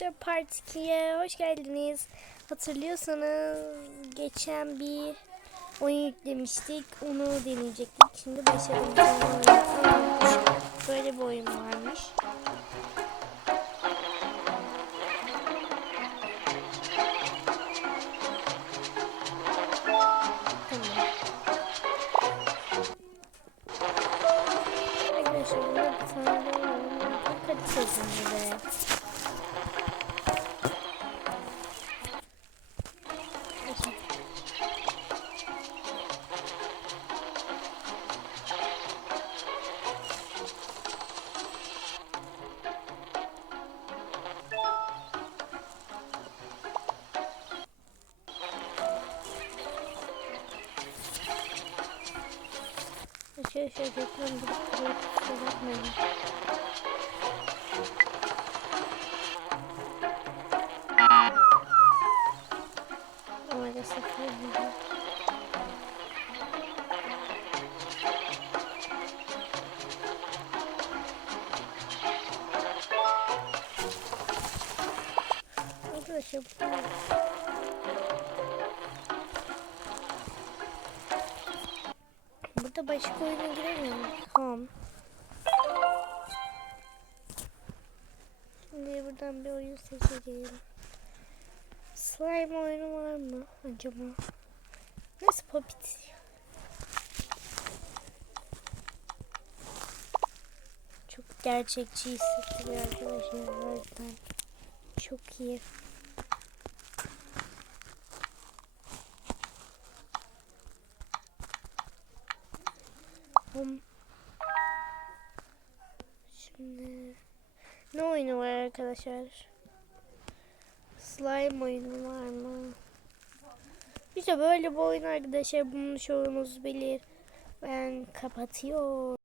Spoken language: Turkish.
Part 2'ye hoş geldiniz. Hatırlıyorsanız geçen bir oyun yüklemiştik. Onu deneyecektik. Şimdi başlayalım. Böyle bir oyun varmış. Arkadaşlar burada bir tane daha var. Hadi sözünü de. Şöyle şöyle reklam girip duruyor, kusura bakmayın. Maalesef olmadı. Arkadaşlar bu Burada başka oyuna giremiyor muyuz? Tamam. Şimdi buradan bir oyun seçelim. Slime oyunu var mı acaba? Nasıl popit? Çok gerçekçi hissettiriyor arkadaşlar. Çok iyi. Hom. Şimdi ne oyunu var arkadaşlar? Slime oyunu var mı? İşte böyle bir oyun arkadaşlar. Bunu çoğunuz bilir. Ben kapatıyorum.